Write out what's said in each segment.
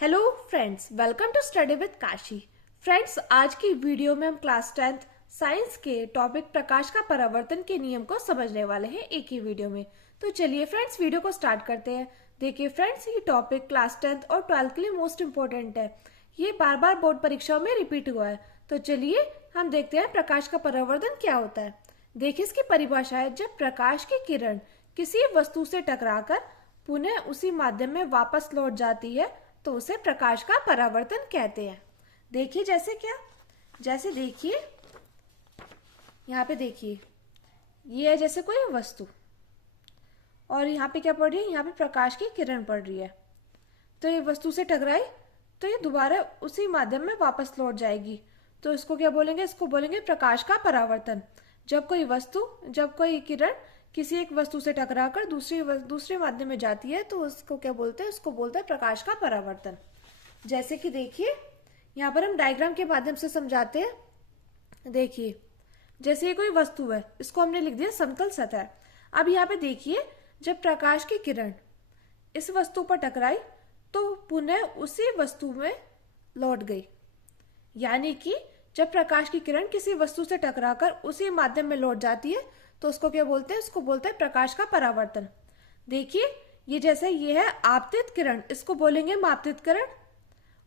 Hello friends, welcome to study with Kashi. Friends, आज की video में हम क्लास 10th साइंस के टॉपिक प्रकाश का परावर्तन के नियम को समझने वाले हैं एक ही वीडियो में। तो चलिए फ्रेंड्स, वीडियो को स्टार्ट करते हैं। देखिए फ्रेंड्स, ये टॉपिक क्लास 10th और 12th के लिए मोस्ट इम्पोर्टेंट है। ये बार बार बोर्ड परीक्षाओं में रिपीट हुआ है। तो चलिए हम देखते हैं प्रकाश का परावर्तन क्या होता है। देखिए, इसकी परिभाषा है, जब प्रकाश की किरण किसी वस्तु से टकराकर पुनः उसी माध्यम में वापस लौट जाती है तो उसे प्रकाश का परावर्तन कहते हैं। देखिए जैसे देखिए यहाँ पे देखिए, ये है जैसे कोई वस्तु और यहाँ पे क्या पड़ रही है, यहाँ पे प्रकाश की किरण पड़ रही है। तो ये वस्तु से टकराई तो ये दोबारा उसी माध्यम में वापस लौट जाएगी। तो इसको क्या बोलेंगे, इसको बोलेंगे प्रकाश का परावर्तन। जब कोई किरण किसी एक वस्तु से टकराकर दूसरे माध्यम में जाती है तो उसको क्या बोलते हैं, उसको बोलते हैं प्रकाश का परावर्तन। जैसे कि देखिए, यहाँ पर हम डायग्राम के माध्यम से समझाते हैं। देखिए, जैसे ये कोई वस्तु है, इसको हमने लिख दिया समतल सतह। अब यहाँ पे देखिए, जब प्रकाश की किरण इस वस्तु पर टकराई तो पुनः उसी वस्तु में लौट गई। यानी कि जब प्रकाश की किरण किसी वस्तु से टकराकर उसी माध्यम में लौट जाती है तो उसको क्या बोलते हैं, उसको बोलते हैं प्रकाश का परावर्तन। देखिए, ये है आपतित किरण, इसको बोलेंगे मापतित किरण।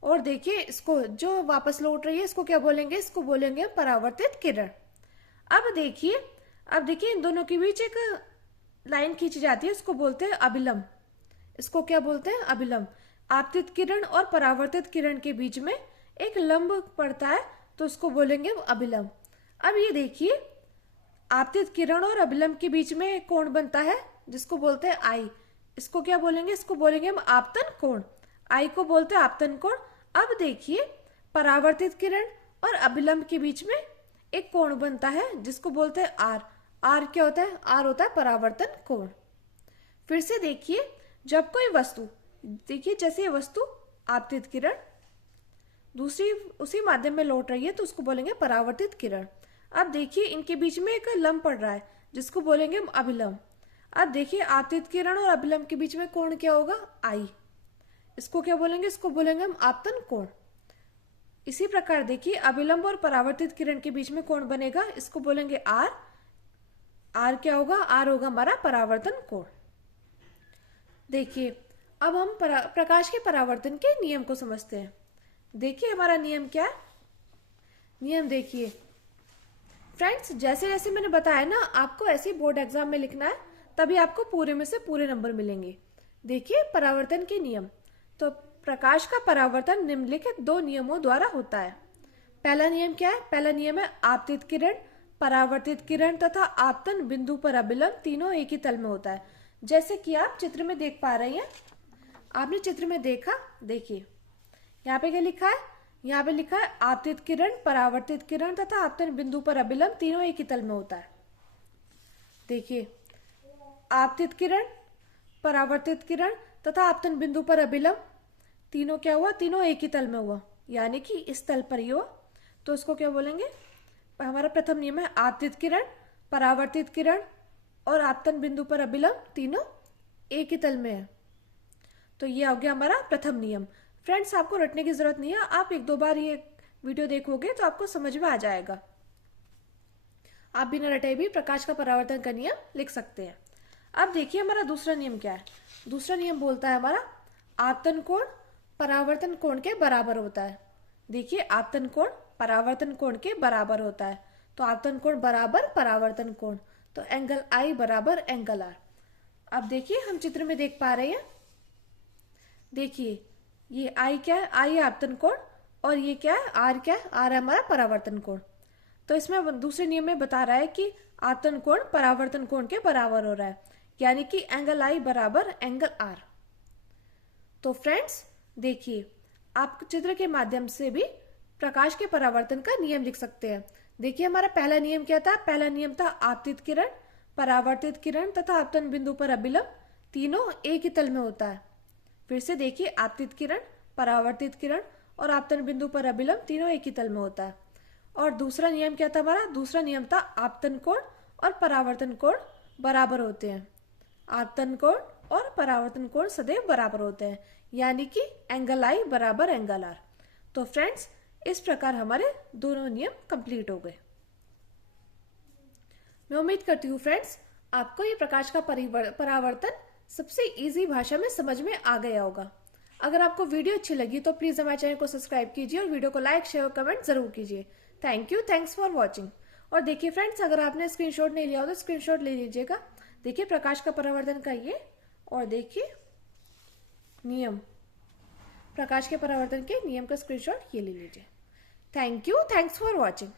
और देखिए, इसको जो वापस लौट रही है इसको क्या बोलेंगे, इसको बोलेंगे परावर्तित किरण। अब देखिए इन दोनों के बीच एक लाइन खींची जाती है, उसको बोलते हैं अभिलंब। इसको क्या बोलते हैं, अभिलंब। आपतित किरण और परावर्तित किरण के बीच में एक लंब पड़ता है तो उसको बोलेंगे अभिलंब। अब ये देखिए, आपतित किरण और अभिलंब के बीच में एक कोण बनता है जिसको बोलते हैं आई। इसको क्या बोलेंगे, इसको बोलेंगे हम आपतन कोण। आई को बोलते हैं आपतन कोण। अब देखिए, परावर्तित किरण और अभिलंब के बीच में एक कोण बनता है जिसको बोलते हैं आर। आर क्या होता है, आर होता है परावर्तन कोण। फिर से देखिए, जब कोई वस्तु, देखिए जैसे ये वस्तु आपतित किरण दूसरी उसी माध्यम में लौट रही है तो उसको बोलेंगे परावर्तित किरण। अब देखिए, इनके बीच में एक लंब पड़ रहा है जिसको बोलेंगे हम अभिलंब। अब देखिए, आपतित किरण और अभिलंब के बीच में कोण क्या होगा, आई। इसको क्या बोलेंगे, इसको बोलेंगे हम आपतन कोण। इसी प्रकार देखिए, अभिलंब और परावर्तित किरण के बीच में कोण बनेगा, इसको बोलेंगे आर। आर क्या होगा, आर होगा हमारा परावर्तन कोण। देखिए, अब हम प्रकाश के परावर्तन के नियम को समझते हैं। देखिए हमारा नियम क्या है। नियम देखिए फ्रेंड्स, जैसे जैसे मैंने बताया ना, आपको ऐसे बोर्ड एग्जाम में लिखना है, तभी आपको पूरे में से पूरे नंबर मिलेंगे। देखिए परावर्तन के नियम। तो प्रकाश का परावर्तन निम्नलिखित दो नियमों द्वारा होता है। पहला नियम क्या है, पहला नियम है आपतित किरण, परावर्तित किरण तथा आपतन बिंदु पर अभिलंब तीनों एक ही तल में होता है। जैसे कि आप चित्र में देख पा रहे हैं, आपने चित्र में देखा। देखिए यहाँ पे क्या लिखा है, यहाँ पे लिखा है आपतित किरण, परावर्तित किरण तथा आपतन बिंदु पर अभिलंब तीनों एक ही तल में होता है। देखिए, आपतित किरण, परावर्तित किरण तथा आपतन बिंदु पर अभिलंब तीनों क्या हुआ, तीनों एक ही तल में हुआ, यानी कि इस तल पर ही हुआ। तो इसको क्या बोलेंगे, हमारा प्रथम नियम है आपतित किरण, परावर्तित किरण और आपतन बिंदु पर अभिलंब तीनों एक ही तल में है। तो ये हो गया हमारा प्रथम नियम। फ्रेंड्स, आपको रटने की जरूरत नहीं है, आप एक दो बार ये वीडियो देखोगे तो आपको समझ में आ जाएगा। आप बिना रटे भी प्रकाश का परावर्तन का नियम लिख सकते हैं। अब देखिए हमारा दूसरा नियम क्या है। दूसरा नियम बोलता है हमारा आपतन कोण परावर्तन कोण के बराबर होता है। देखिए, आपतन कोण परावर्तन कोण के बराबर होता है। तो आपतन कोण बराबर परावर्तन कोण, तो एंगल आई बराबर एंगल आर। अब देखिए हम चित्र में देख पा रहे हैं। देखिए, ये आई क्या है, आई है आपतन कोण, और ये क्या है, आर क्या है, आर है हमारा परावर्तन कोण। तो इसमें दूसरे नियम में बता रहा है कि आपतन कोण परावर्तन कोण के बराबर हो रहा है, यानी कि एंगल आई बराबर एंगल आर। तो फ्रेंड्स देखिए, आप चित्र के माध्यम से भी प्रकाश के परावर्तन का नियम लिख सकते हैं। देखिए हमारा पहला नियम क्या था, पहला नियम था आपतित किरण, परावर्तित किरण तथा आपतन बिंदु पर अभिलंब तीनों एक ही तल में होता है। फिर से देखिए, आपतित किरण, परावर्तित किरण और आपतन बिंदु पर अभिलंब तीनों एक ही तल में होता है। और दूसरा नियम क्या था हमारा, दूसरा नियम था आपतन कोण और परावर्तन कोण बराबर होते हैं। आपतन कोण और परावर्तन कोण सदैव बराबर होते हैं, यानी कि एंगल आई बराबर एंगल आर। तो फ्रेंड्स, इस प्रकार हमारे दोनों नियम कंप्लीट हो गए। मैं उम्मीद करती हूँ फ्रेंड्स आपको ये प्रकाश का परावर्तन सबसे इजी भाषा में समझ में आ गया होगा। अगर आपको वीडियो अच्छी लगी तो प्लीज हमारे चैनल को सब्सक्राइब कीजिए और वीडियो को लाइक शेयर और कमेंट जरूर कीजिए। Thank you, thanks for watching. और देखिए फ्रेंड्स, अगर आपने स्क्रीनशॉट नहीं लिया हो तो स्क्रीनशॉट ले लीजिएगा। देखिए प्रकाश का परावर्तन का ये, और देखिए नियम, प्रकाश के परावर्तन के नियम का स्क्रीनशॉट ये ले लीजिए। Thank you, thanks for watching.